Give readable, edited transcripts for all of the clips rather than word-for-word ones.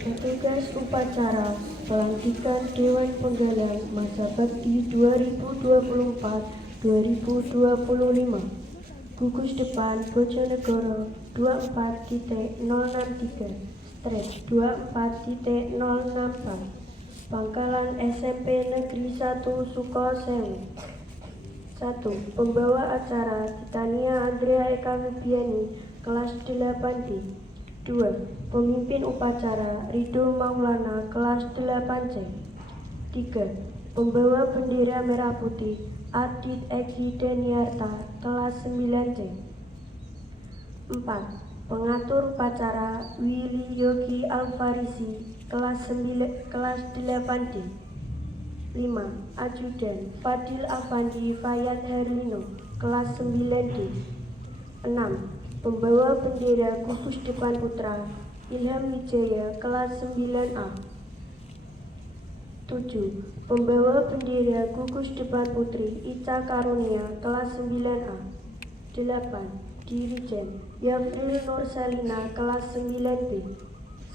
Petugas upacara pelantikan Dewan Penggalang Masa Bakti 2024-2025. Gugus Depan Bojonegoro 24.063 /24.064. Pangkalan SMP Negeri 1 Sukosewu. 1. Pembawa acara Titania Andrea Eka Wibiani, kelas 8D. 2. Pemimpin upacara Rido Maulana, kelas 8C. 3. Pembawa bendera merah putih Adit Egi Deniarta, kelas 9C. 4. Pengatur upacara Willy Yogi Alfarisi, kelas 8D. 5. Ajudan Fadil Afandi Fayat Herlino, kelas 9D. 6. Pembawa bendera Gugus Depan Putra Ilham Wijaya, kelas 9A. 7. Pembawa bendera Gugus Depan Putri Ica Karunia, kelas 9A. 8. Dirijen Yafril Nur Salina, kelas 9B.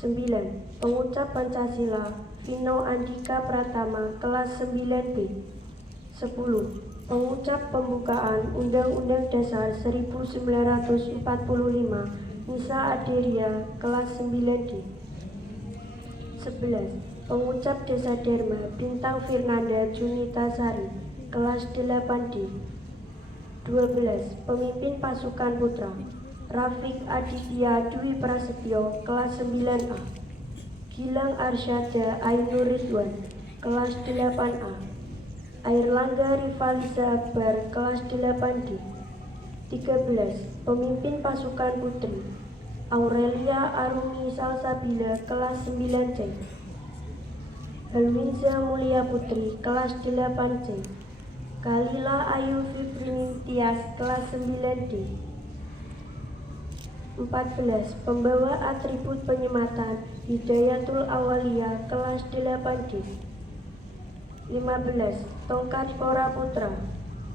9. Pengucap Pancasila Vino Andika Pratama, kelas 9B. 10. Pengucap pembukaan Undang-Undang Dasar 1945 Nisa Aderia, kelas 9D. 11. Pengucap Desa Derma Bintang Firnanda Junita Sari, kelas 8D. 12. Pemimpin Pasukan Putra Rafiq Aditya Dwi Prasetyo, kelas 9A. Gilang Arsyada Ainur Ridwan, kelas 8A. Airlangga Rivalisa Akbar, kelas 8D. 13. Pemimpin Pasukan Putri Aurelia Arumi Salsabila, kelas 9C. Halminza Mulia Putri, kelas 8C. Kalila Ayu Fibrini Tias, kelas 9D. 14. Pembawa atribut penyematan Hidayatul Awalia, kelas 8D. 15. Tongkat Pora Putra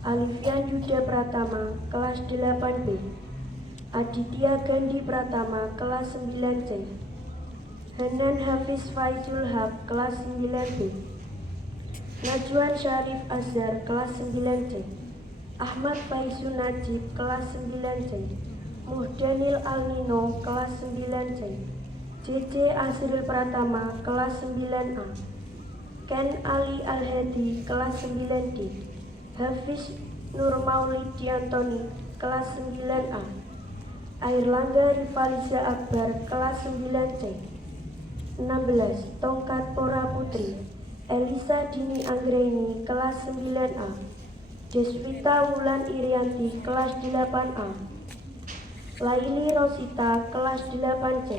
Alifian Yuda Pratama, kelas 8B. Aditya Gandhi Pratama, kelas 9C. Hanan Hafiz Faizul Haq, kelas 9B. Najwan Syarif Azhar, kelas 9C. Ahmad Faizu Najib, kelas 9C. Muhdanil Alnino, kelas 9C. JJ Azril Pratama, kelas 9A. Ken Ali Al-Hadi, kelas 9D. Hafiz Nur Maulid Diantoni, kelas 9A. Airlangga Rivalisa Akbar, kelas 9C. 16. Tongkat Pora Putri Elisa Dini Anggraini, kelas 9A. Deswita Wulan Irianti, kelas 8A. Laili Rosita, kelas 8C.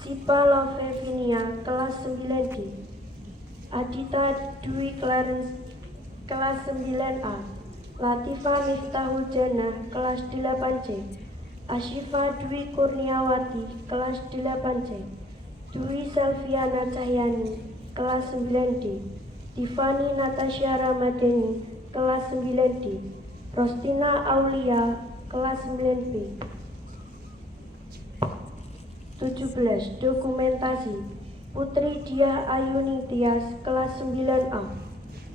Sipa Lovevinia, kelas 9D. Adita Dwi Clarence, kelas 9A. Latifah Miftahul Jannah, kelas 8C. Asyifa Dwi Kurniawati, kelas 8C. Dwi Selviana Cahyani, kelas 9D. Tiffany Natasha Ramadhani, kelas 9D. Rostina Aulia, kelas 9B. 17. Dokumentasi Putri Diah Ayuni Tias, kelas 9A.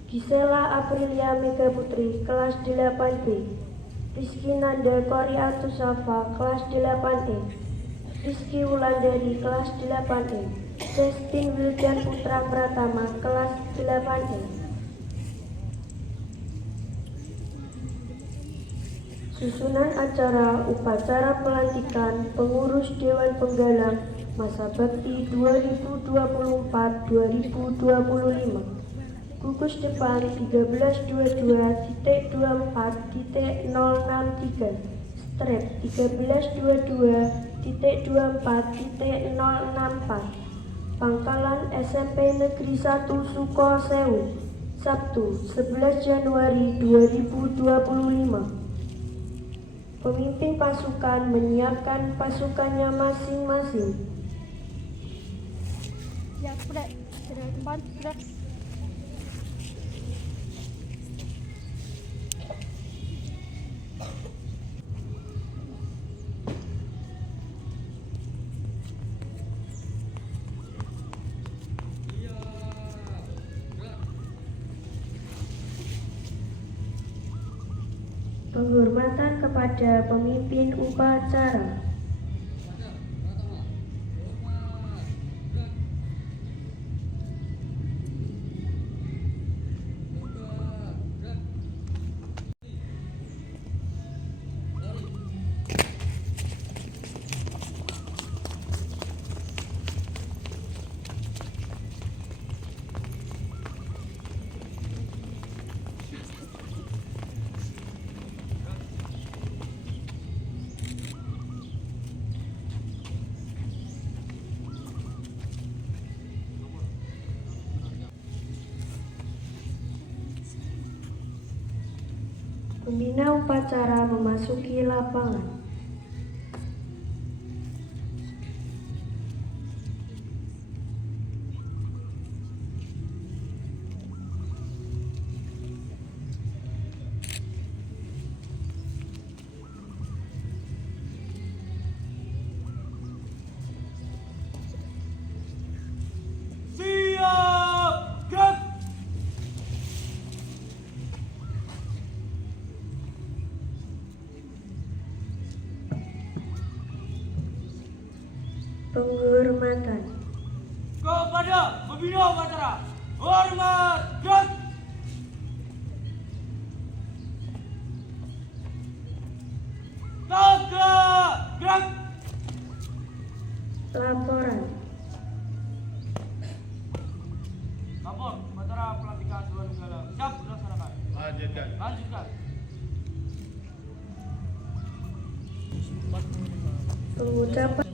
Gisela Aprilia Mega Putri, kelas 8B. Rizky Nanda Koriatus Safa, kelas 8E. Rizky Wulandari, kelas 8E. Justin Wildan Putra Pratama, kelas 8E. Susunan acara upacara pelantikan pengurus Dewan Penggalang Masa Bakti 2024-2025. Gugus Depan 1322.24.063 strip 1322.24.064. Pangkalan SMP Negeri 1 Sukosewu, Sabtu 11 Januari 2025. Pemimpin pasukan menyiapkan pasukannya masing-masing. Ya, sudah. penghormatan kepada pemimpin upacara. Pembina upacara memasuki lapangan. Penghormatan kepada pembina upacara. Hormat, gerak. Tegak, gerak. laporan. Lapor upacara pelantikan dua negara. Siap dilaksanakan. Lanjutkan. Pengucapan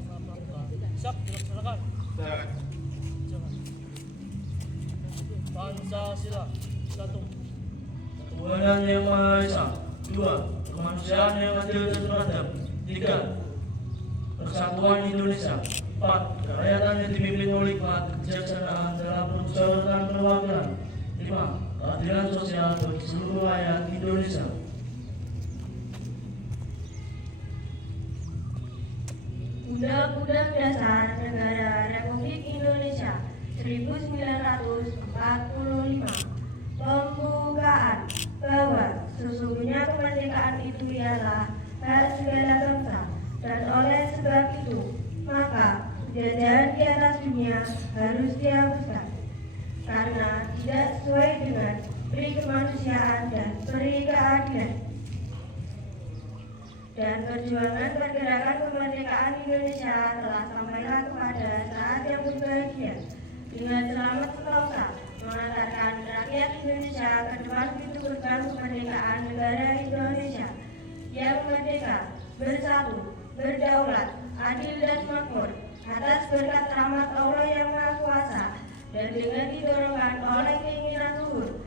Siap dilaksanakan. Pancasila. 1. Ketuhanan yang Maha Esa. 2. Kemanusiaan yang adil dan beradab. 3. Persatuan Indonesia. 4. Kerakyatan yang dipimpin oleh kebijaksanaan dalam permusyawaratan perwakilan. 5. Keadilan sosial bagi seluruh rakyat Indonesia. Undang-Undang Dasar Negara Republik Indonesia 1945 Pembukaan bahwa sesungguhnya kemerdekaan itu ialah hak segala bangsa, dan oleh sebab itu maka penjajahan di atas dunia harus dihapuskan karena tidak sesuai dengan peri kemanusiaan dan peri keadilan. Dan perjuangan pergerakan kemerdekaan Indonesia telah sampailah kepada saat yang berbahagia dengan selamat sentosa mengantarkan rakyat Indonesia ke depan pintu gerbang kemerdekaan negara Indonesia yang merdeka, bersatu, berdaulat, adil dan makmur atas berkat rahmat Allah yang Maha Kuasa dan dengan didorongkan oleh keinginan luhur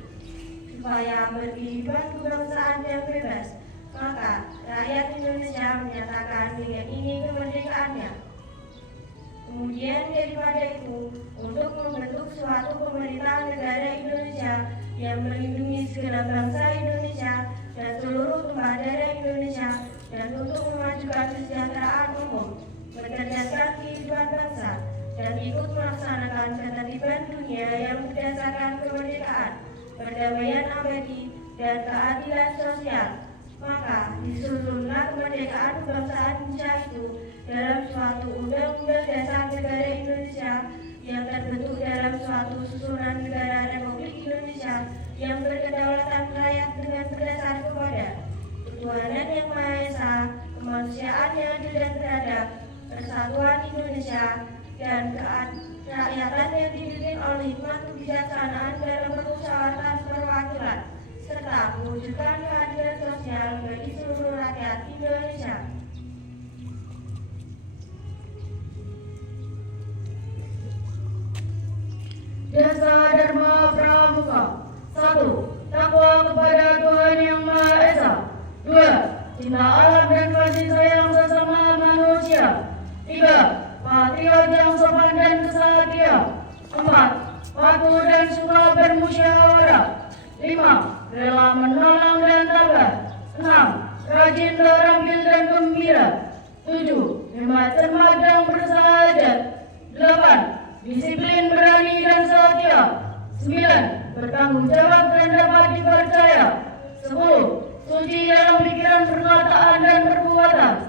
supaya berkehidupan kebangsaan yang bebas. Maka rakyat Indonesia menyatakan dengan ini kemerdekaannya. Kemudian daripada itu, untuk membentuk suatu pemerintahan negara Indonesia yang melindungi segenap bangsa Indonesia dan seluruh tumpah darah Indonesia, dan untuk memajukan kesejahteraan umum, mencerdaskan kehidupan bangsa, dan ikut melaksanakan ketertiban dunia yang berdasarkan kemerdekaan, perdamaian abadi, dan keadilan sosial. Maka disusunlah kemerdekaan kebangsaan Indonesia itu dalam suatu undang-undang dasar negara Indonesia yang terbentuk dalam suatu susunan negara Republik Indonesia yang berkedaulatan rakyat dengan berdasar kepada ketuhanan yang Maha Esa, kemanusiaan yang adil dan beradab, persatuan Indonesia, dan kerakyatan yang dipimpin oleh hikmat kebijaksanaan dalam permusyawaratan perwakilan, serta mewujudkan keadilan sosial bagi seluruh rakyat Indonesia. Jasa Dharma Pramuka. 1. Takwa kepada Tuhan Yang Maha Esa. 2. Cinta alam dan kasih sayang sesama manusia. 3. Patriot yang sopan dan kesatria. 4. Patuh dan suka bermusyawarah. 5. Rela menolong dan tabah. 6. Rajin, terampil dan gembira. 7. Hemat, cermat dan bersahaja. 8. Disiplin, berani dan setia. 9. Bertanggung jawab dan dapat dipercaya. 10. suci dalam pikiran, perkataan, dan perbuatan.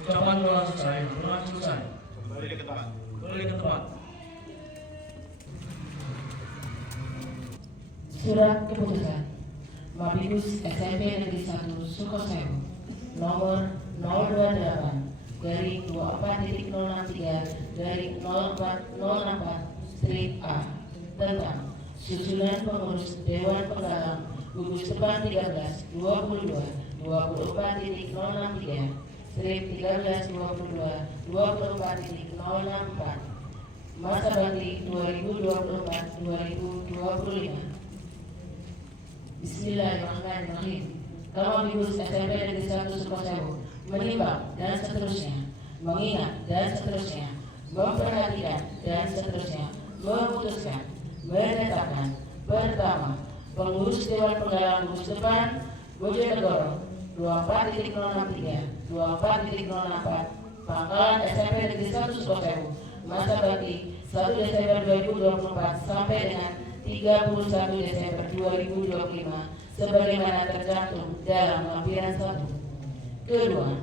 Ucapan telah selesai, telah selesai. Kembali ke tempat. Kembali ke tempat. Surat keputusan Mabibus SMP Negeri 1 Sukosewu nomor 028-24.063-04-064-A tentang susunan pengurus Dewan Penggalang gugus depan 13-20-24.064 masa bakti 2024-2025. Bismillahirrahmanirrahim. Mabibus SMP Negeri 1 Sukosewu menimbang dan seterusnya, mengingat dan seterusnya, memperhatikan dan seterusnya, memutuskan, menetapkan. Pertama, pengurus Dewan Penggalang gugus depan Bojonegoro 24.063, 24.064, Pangkalan SMP Negeri 1 Sukosewu, masa bakti 1 Desember 2024 sampai dengan 31 Desember 2025 sebagaimana tercantum dalam lampiran 1. Kedua,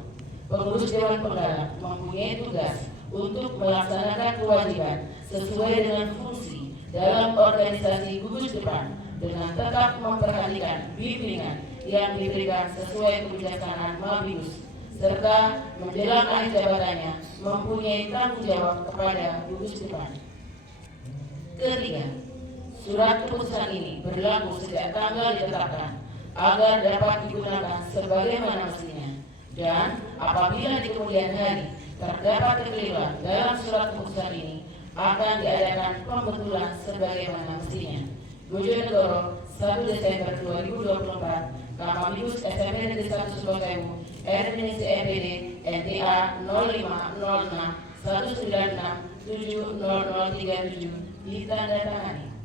pengurus Dewan Penggalang mempunyai tugas untuk melaksanakan kewajiban sesuai dengan fungsi dalam organisasi gugus depan dengan tetap memperhatikan bimbingan yang diberikan sesuai kebijaksanaan Mabibus serta menjelang akhir jabatannya mempunyai tanggung jawab kepada gugus depan. Ketiga, surat keputusan ini berlaku sejak tanggal ditetapkan agar dapat digunakan sebagaimana mestinya, dan apabila di kemudian hari terdapat kekeliruan dalam surat keputusan ini akan diadakan pembetulan sebagaimana mestinya. Bojonegoro 1 Desember 2024, Mabibus SMP Negeri 1 Sukosewu, RMC MPD NTA 0506-196-70037 ditandatangani.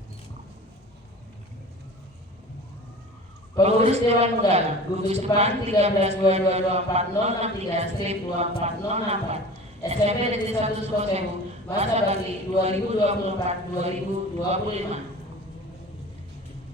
Pengurus Dewan Penggalang gugus depan 13-22-24-063-24-064 SMP Negeri 1 Sukosewu, masa bakti 2024-2025.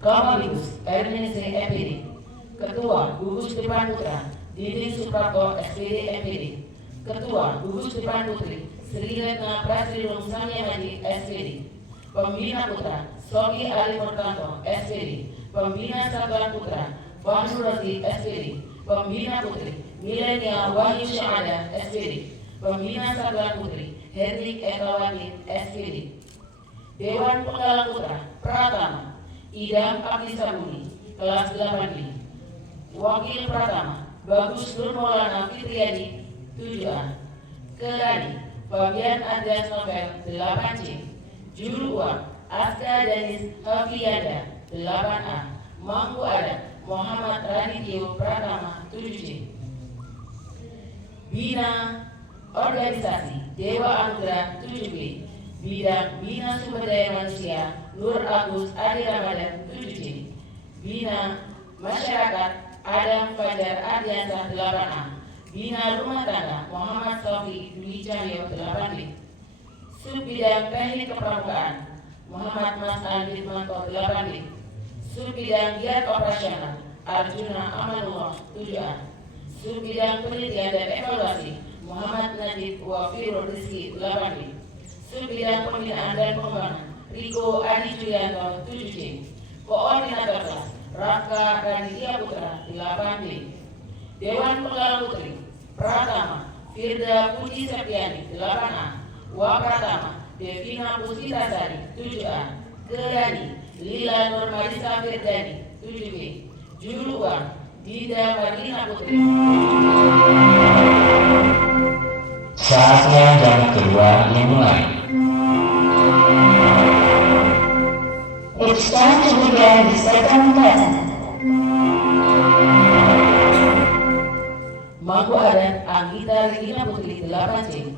Mabibus RMC MPD Ketua Gugus Depan Putra Diding Suprapto SPD MPD. Ketua Gugus Depan Putri Sri Retna Prasrilung Samyamaji SPD. Pembina Putra Sogi Ali Murtanto SPD. Pembina Satuan Putra Fahru Rozi SPD. Pembina Putri Milenia Wahyu Syahada SPD. Pembina Satuan Putri Hendrik Ekawati SPD. Dewan Penggalang Putra Pratama Idam Abdi Sabuni kelas 8B. Wakil Pratama Bagus Nur Maulana Fitriadi 7A. Keladi Fabian Andreas Novel 8C. Juru uang Aska Danis Hafiyada 8A. Mangku Adat Muhammad Radityo Pratama 7C. Bina Organisasi Dewa Anugerah 7B. Bidang Bina Sumber Daya Manusia Nur Agus Adi Ramadan 7C. Bina Masyarakat Adam Fajar Ardiansah 8A. Bina Rumah Tangga Muhammad Sofi Dwi Cahyo 8B. Subbidang Teknik Kepramukaan Muhammad Mas Andi Manto 8B. Subbidang Giat Operasional Arjuna Amanullah 7A. Subbidang Penelitian dan Evaluasi Muhammad Najib Wafirul Rizki 8B. Subbidang Pembinaan dan Pengembangan Riko Adi Julianto 7C. Koordinator kelas Raka Raditya Putra 8B. Dewan Penggalang Putri Pratama Firda Puji Septiani 8A. Wapratama Devina Pusita Sari 7A. Kelani Lila Nurmalisa Firdani 7B. Juru uang Dida Marlina Putri. Saatnya jam kedua dimulai. It's time to begin the second lesson. Mangku Adat Anggita Regina Putri 8C.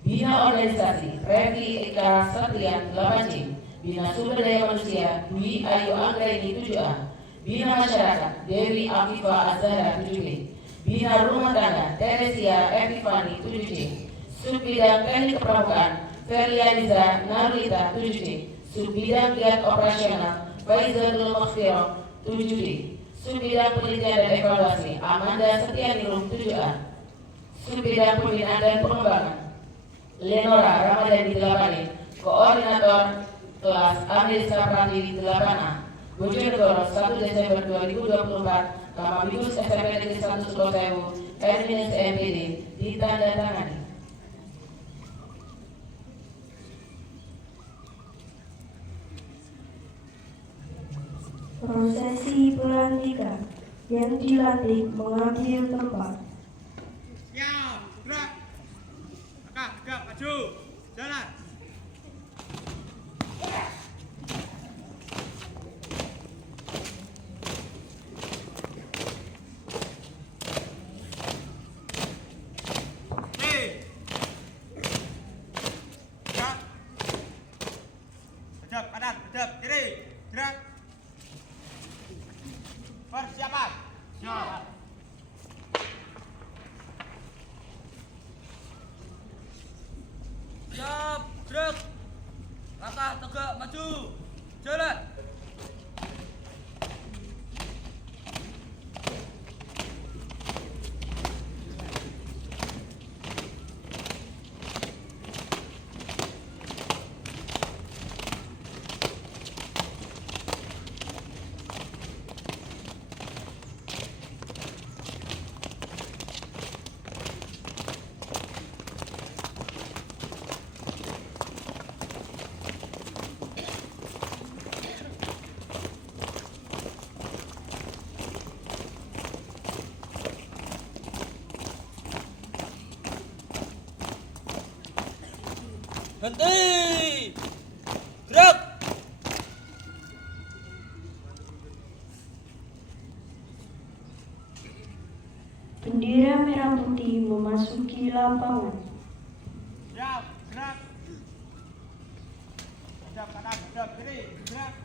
Bina Organisasi Refli Eka Satrian 8C. Bina Sumber Daya Manusia Dwi Ayu Anggraini 7A. Bina Masyarakat Dewi Afifah Azhara 7B. Bina Rumah Tangga Teresia Epifani 7C. Subbidang Teknik Kepramukaan Ferlianiza Narlita 7D, Subbidang Giat Operasional Faizatul Maghfirah 7D, Subbidang Penelitian dan Evaluasi Amanda Setianingrum 7A, Subbidang Pembinaan dan Pengembangan Lenora Ramadhani 8E, Koordinator Kelas Amir Saprati 8A, Bojonegoro 1 Desember 2024, Kamabibus SMP Negeri 1 Sukosewu, Terminus MPD, ditandatangani. Prosesi pelantikan yang dilantik mengambil tempat. Siap, gerak. Tegak, maju. Jalan. Gerak. Hadap kanan, hadap kiri. Gerak. Persiapan. Siap. Siap, gerak. Langkah tegak, maju. Jalan. Henti. Gerak. Bendera merah putih memasuki lapangan. Siap, gerak. Hadap kanan, hadap kiri. Gerak.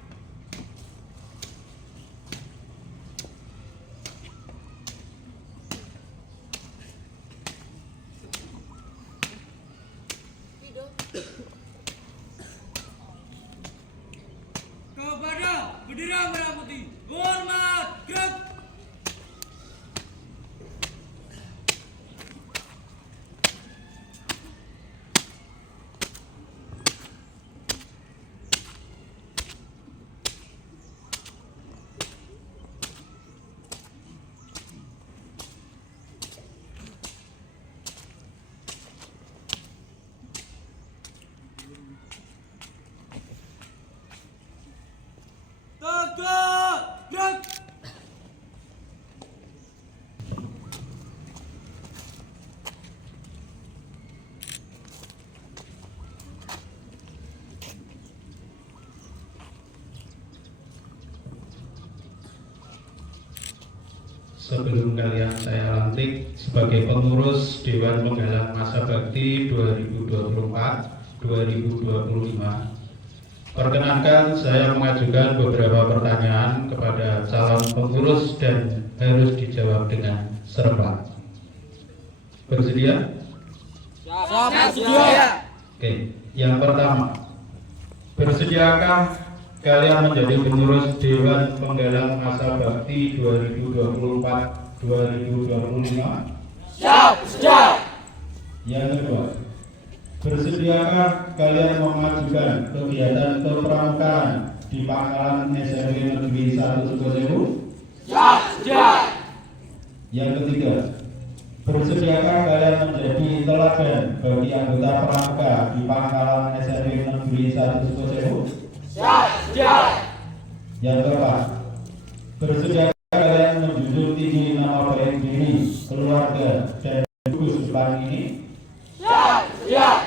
Kepada bendera merah putih, hormat, gerak. Tegak, gerak. Sebelum kalian saya lantik sebagai pengurus Dewan Penggalang Masa Bakti 2024-2025, perkenankan saya mengajukan beberapa pertanyaan kepada calon pengurus dan harus dijawab dengan serempak. Bersedia? Siap. Oke, yang pertama, bersediakah kalian menjadi pengurus Dewan Penggalang Masa Bakti 2024-2025? Siap. Yang kedua, bersediakah kalian memajukan kegiatan kepramukaan di Pangkalan SMP Negeri 1 Sukosewu? Siap. Yang ketiga, bersediakah kalian menjadi teladan bagi anggota pramuka di Pangkalan SMP Negeri 1 Sukosewu? Siap. Yang keempat, bersediakah kalian menjunjung tinggi nama baik diri, keluarga, dan gugus depan ini? Siap.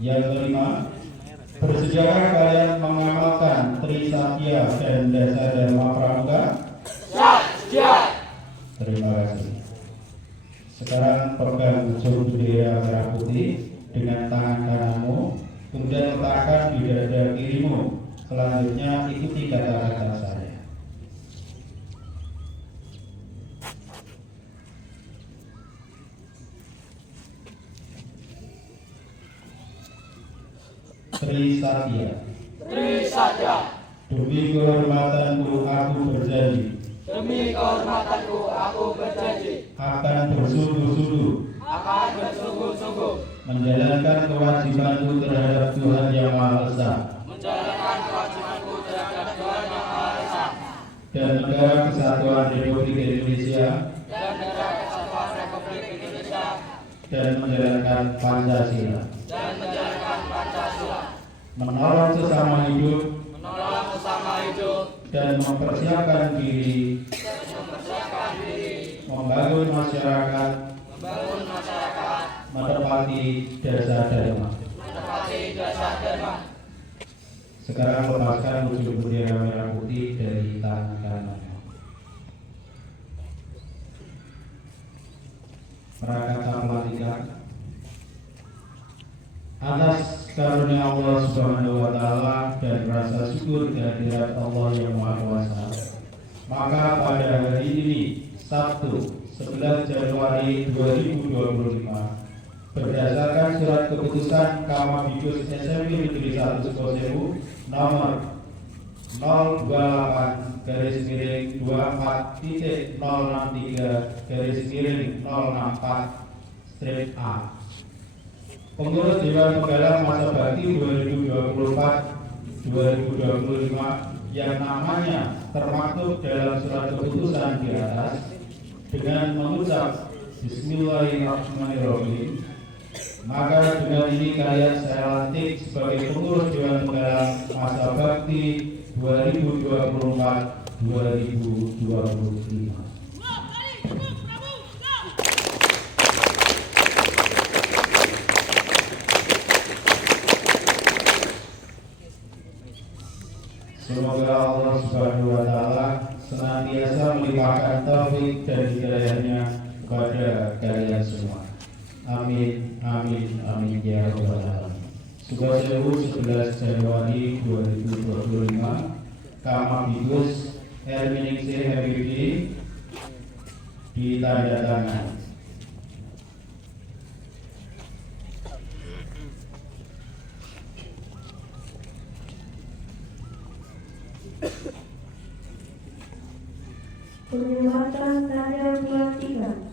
Yang kelima, bersediakah kalian mengamalkan Trisatya dan Dasar Dharma Pramuka? Siap. Terima kasih. Sekarang pegang ujung bendera merah putih dengan tangan kananmu, kemudian letakkan di dada kirimu. Selanjutnya ikuti kata-kata saya. Trisatya. Trisatya. Demi kehormatanku aku berjanji Demi kehormatanku aku berjanji akan bersungguh-sungguh akan bersungguh-sungguh menjalankan kewajibanku terhadap Tuhan Yang Maha Esa menjalankan kewajibanku terhadap Tuhan Yang Maha Esa dan Negara Kesatuan Republik Indonesia dan Negara Kesatuan Republik Indonesia dan menjalankan Pancasila, dan menjalankan Pancasila, menolong sesama hidup menolong sesama hidup dan mempersiapkan diri membangun masyarakat membangun masyarakat menepati dasar dharma. menepati dasar dharma. Sekarang lepaskan ujung bendera merah putih dari tangan kanan. Prakata pelantikan. Atas karunia Allah Subhanahu wa Ta'ala dan rasa syukur kehadirat Allah yang Maha Kuasa, maka pada hari ini Sabtu 11 Januari 2025 berdasarkan surat keputusan Kamabidus SMP Negeri 1 Sukosewu nomor 028-063-064-A. Pengurus Dewan Penggalang Masa Bakti 2024-2025 yang namanya termaktub dalam surat keputusan di atas dengan mengucap Bismillahirrahmanirrahim, maka dengan ini kalian saya lantik sebagai pengurus Dewan Penggalang Masa Bakti 2024-2025. Semoga Allah Subhanahu wa Ta'ala senantiasa melimpahkan taufik dan hidayahnya kepada kalian semua. Amin, amin, amin ya rabbal alamin. Sukosewu 11 Januari 2025, Kamabidus Herminingsih Habibie ditandatangan. Perbuatan tanda pelantikan.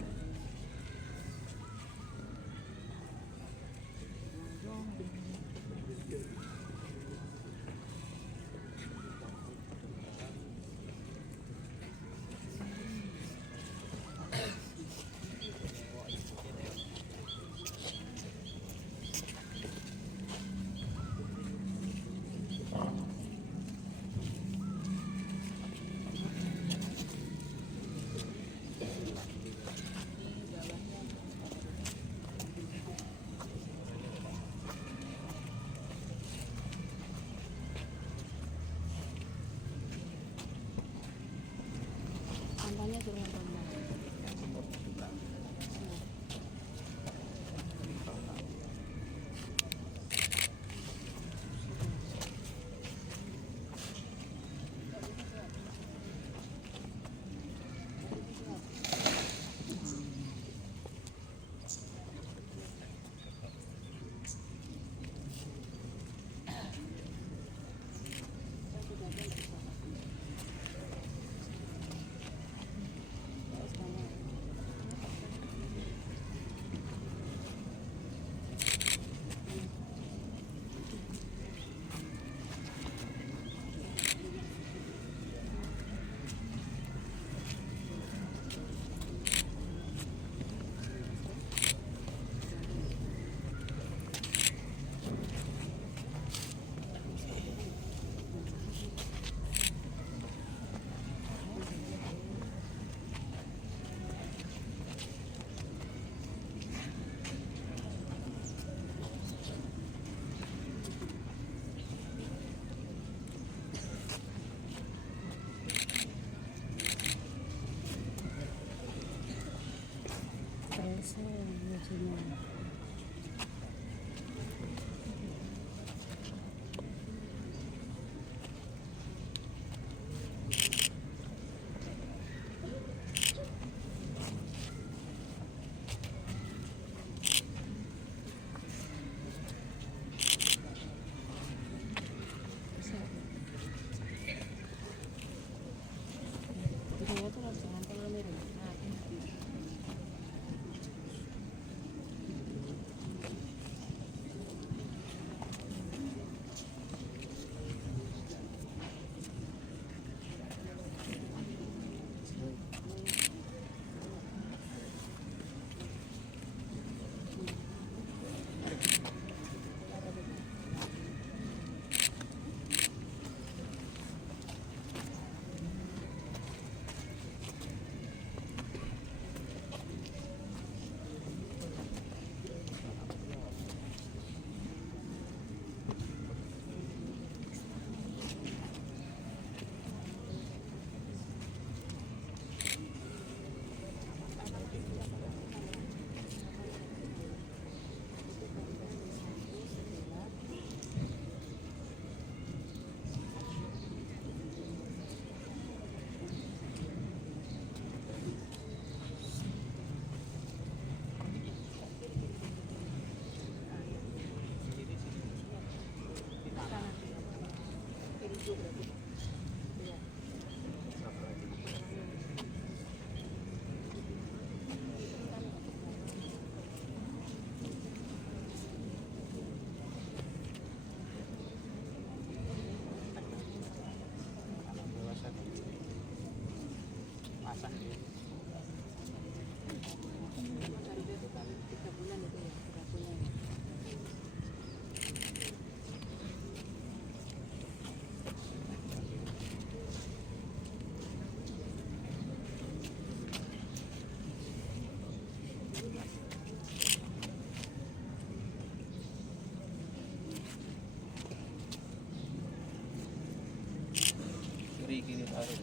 Kiri tarik.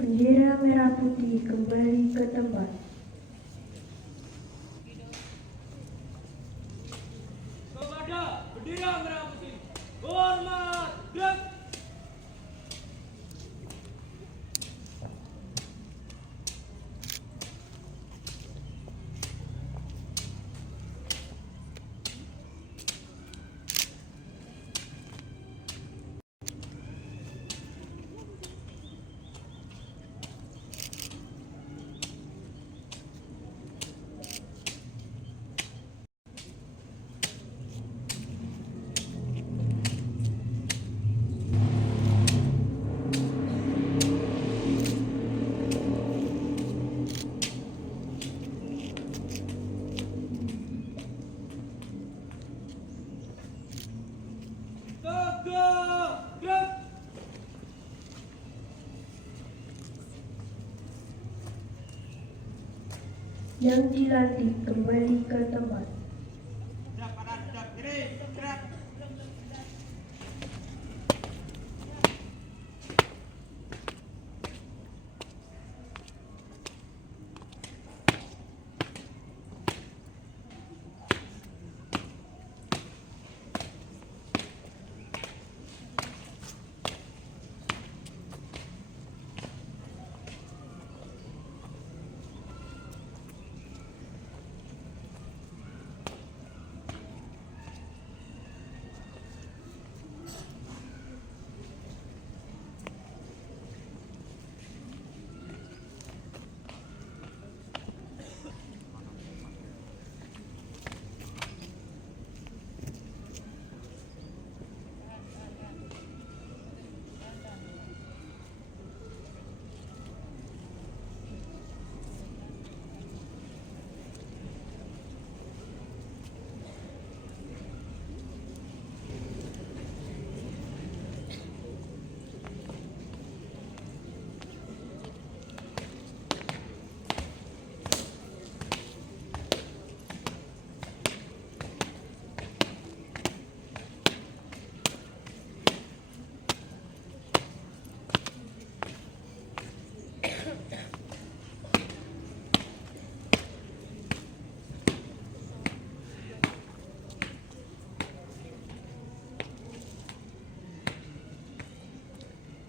Bendera merah putih kembali ke tempat. Kepada bendera merah putih, hormat dan Yang dilantik kembali ke tempat.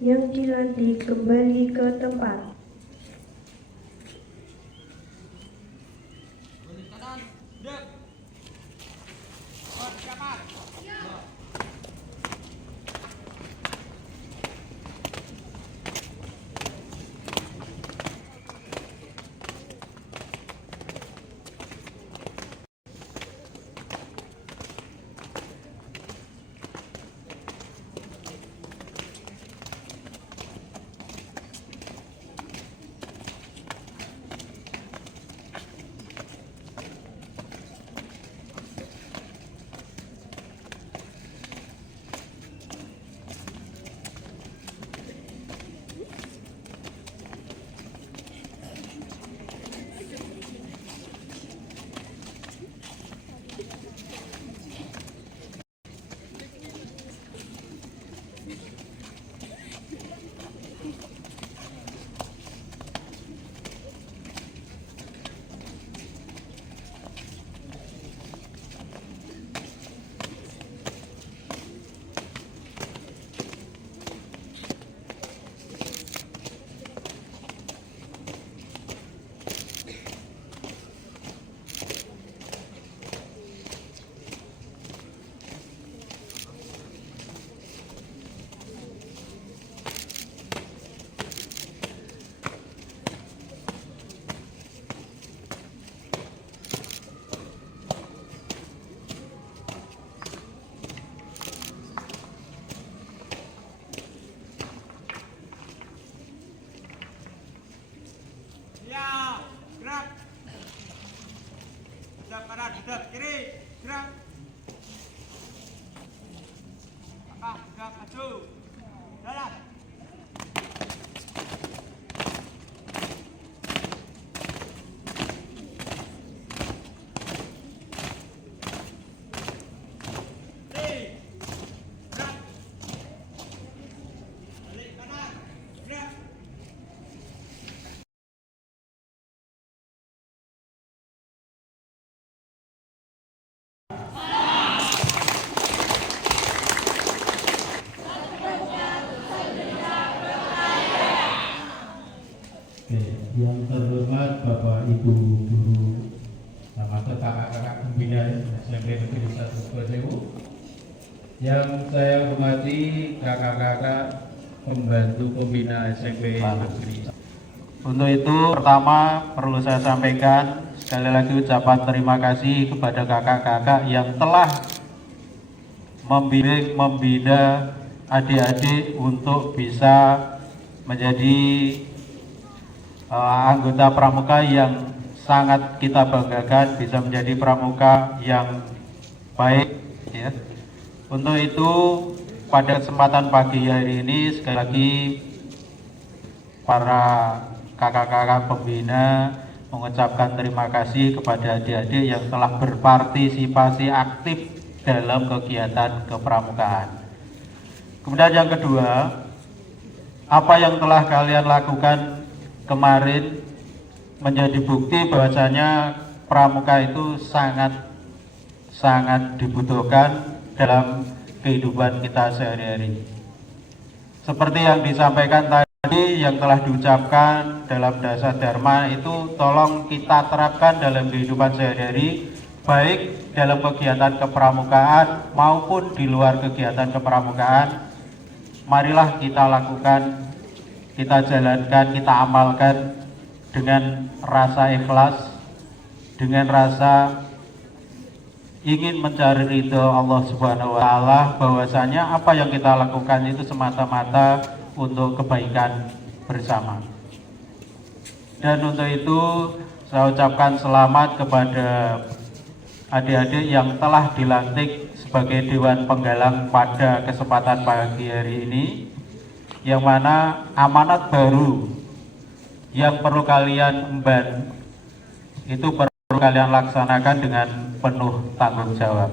Yang dilantik kembali ke tempat. Gerak kiri, gerak. Gerak maju. Jalan. Yang terhormat Bapak Ibu Guru, termasuk kakak-kakak pembina SMP Negeri 1 Sukosewu, yang saya hormati kakak-kakak pembantu pembina SMP Negeri. Untuk itu pertama perlu saya sampaikan sekali lagi ucapan terima kasih kepada kakak-kakak yang telah membimbing, membina adik-adik untuk bisa menjadi anggota pramuka yang sangat kita banggakan, bisa menjadi pramuka yang baik ya. Untuk itu pada kesempatan pagi hari ini sekali lagi para kakak-kakak pembina mengucapkan terima kasih kepada adik-adik yang telah berpartisipasi aktif dalam kegiatan kepramukaan. Kemudian yang kedua, apa yang telah kalian lakukan kemarin menjadi bukti bahwasanya pramuka itu sangat dibutuhkan dalam kehidupan kita sehari-hari. Seperti yang disampaikan tadi, yang telah diucapkan dalam dasar dharma itu tolong kita terapkan dalam kehidupan sehari-hari, baik dalam kegiatan kepramukaan maupun di luar kegiatan kepramukaan. Marilah kita lakukan, kita jalankan, kita amalkan dengan rasa ikhlas, dengan rasa ingin mencari ridho Allah Subhanahu wa Ta'ala, bahwasanya apa yang kita lakukan itu semata-mata untuk kebaikan bersama. Dan untuk itu saya ucapkan selamat kepada adik-adik yang telah dilantik sebagai Dewan Penggalang pada kesempatan pagi hari ini, yang mana amanat baru yang perlu kalian emban itu perlu kalian laksanakan dengan penuh tanggung jawab.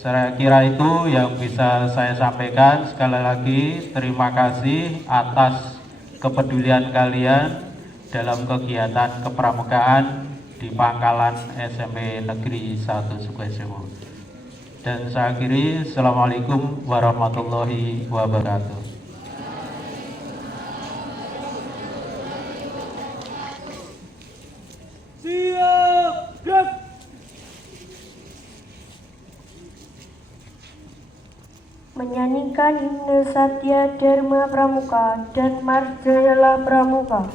Saya kira itu yang bisa saya sampaikan. Sekali lagi terima kasih atas kepedulian kalian dalam kegiatan kepramukaan di Pangkalan SMP Negeri 1 Sukosewu. Dan saya akhiri, Assalamualaikum warahmatullahi wabarakatuh. Siap, gerak. Menyanyikan himne Satya Dharma Pramuka dan Marjaya Pramuka.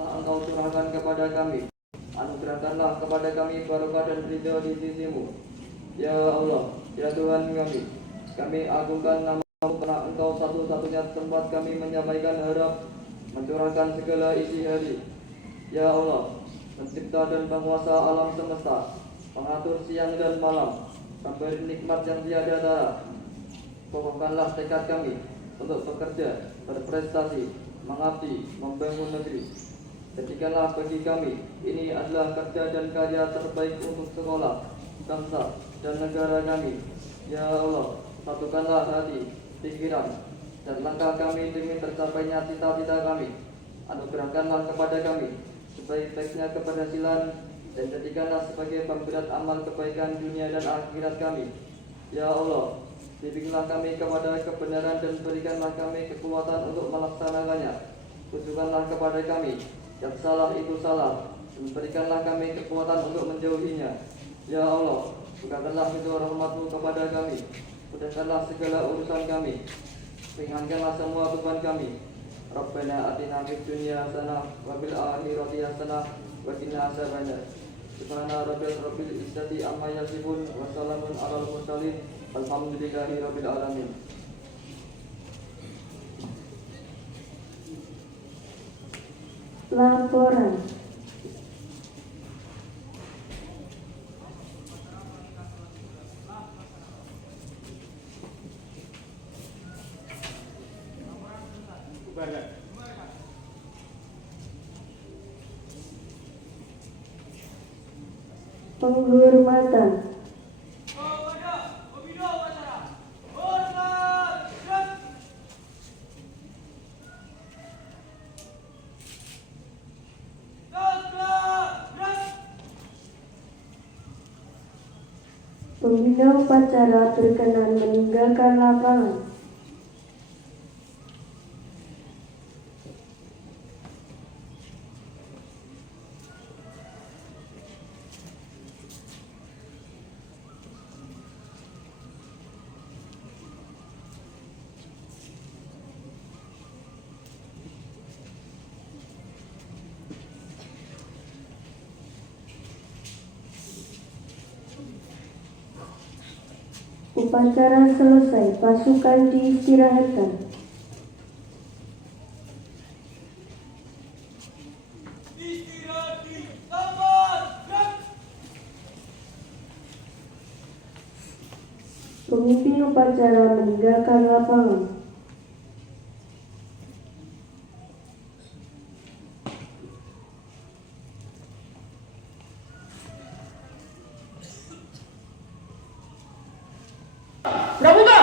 Engkau curahkan kepada kami, anugerahkanlah kepada kami barokah dan ridho di sisimu. Ya Allah, ya Tuhan kami agungkan nama-Mu karena Engkau satu-satunya tempat kami menyampaikan harap, mencurahkan segala isi hati. Ya Allah, pencipta dan penguasa alam semesta, pengatur siang dan malam, pemberi nikmat yang tiada tara, kokohkanlah tekad kami, untuk bekerja, berprestasi, mengabdi, membangun negeri. Jadikanlah bagi kami ini adalah kerja dan karya terbaik untuk sekolah, bangsa, dan negara kami. Ya Allah, satukanlah hati, pikiran, dan langkah kami demi tercapainya cita-cita kami. Anugerahkanlah kepada kami sebaik-baiknya keberhasilan dan jadikanlah sebagai pemberat amal kebaikan dunia dan akhirat kami. Ya Allah, bimbinglah kami kepada kebenaran dan berikanlah kami kekuatan untuk melaksanakannya. Tunjukkanlah kepada kami yang salah itu salah, dan berikanlah kami kekuatan untuk menjauhinya. Ya Allah, bukakanlah pintu rahmat-Mu kepada kami, mudahkanlah segala urusan kami, ringankanlah semua beban kami. Rabbana atina fid dunya hasanah wa fil akhirati hasanah wa qina adzabannar. Subhana rabbil izzati amma yasifun wa salamun alal mursalin walhamdulillahi rabbil alamin. Laporan. Penghormatan. Pembina upacara berkenan meninggalkan lapangan. Upacara selesai, pasukan diistirahatkan. Pemimpin upacara meninggalkan lapangan. Pramuka.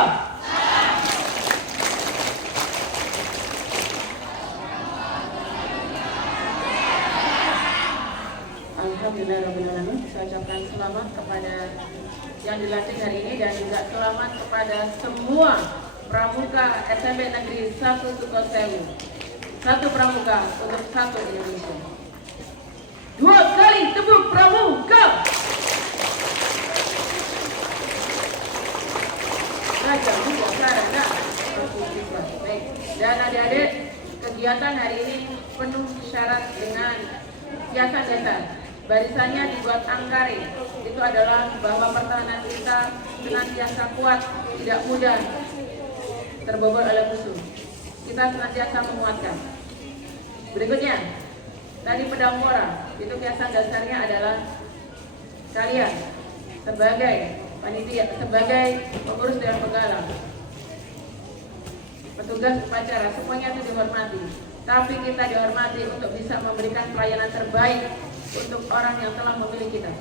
Alhamdulillahirrahmanirrahim. Saya ucapkan selamat kepada yang dilantik hari ini dan juga selamat kepada semua pramuka SMP Negeri 1 Sukosewu. Satu pramuka untuk satu Indonesia. Dua kali tepuk pramuka. Baik. Dan adik-adik, kegiatan hari ini penuh syarat dengan hiasan dasar. Barisannya dibuat angkari. Itu adalah bahwa pertahanan kita senantiasa kuat, tidak mudah terbobol oleh musuh. Kita senantiasa menguatkan. Berikutnya, tadi pedang mora. Itu hiasan dasarnya adalah kalian sebagai panitia, sebagai pengurus Dewan Penggalang, petugas upacara, semuanya itu dihormati. Tapi kita dihormati untuk bisa memberikan pelayanan terbaik untuk orang yang telah memilih kita,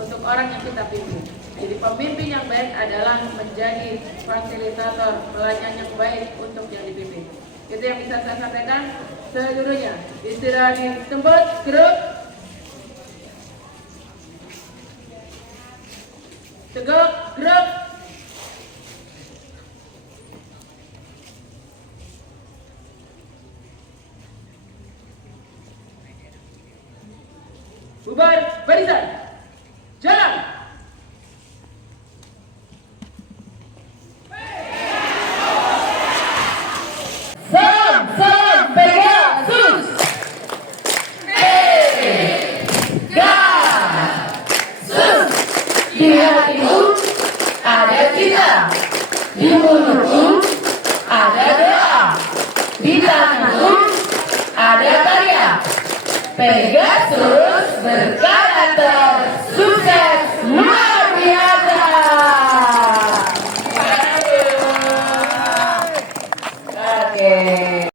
untuk orang yang kita pimpin. Jadi pemimpin yang baik adalah menjadi fasilitator, pelayan yang baik untuk yang dipimpin. Itu yang bisa saya sampaikan. Seluruhnya istirahat di tempat, gerak, tegak, gerak. Bubar barisan. Jalan. Salam, salam Pegasus. Pegasus. Di hatiku ada cinta, di mulutku ada doa, di tanganku ada karya. Pegasus berkarakter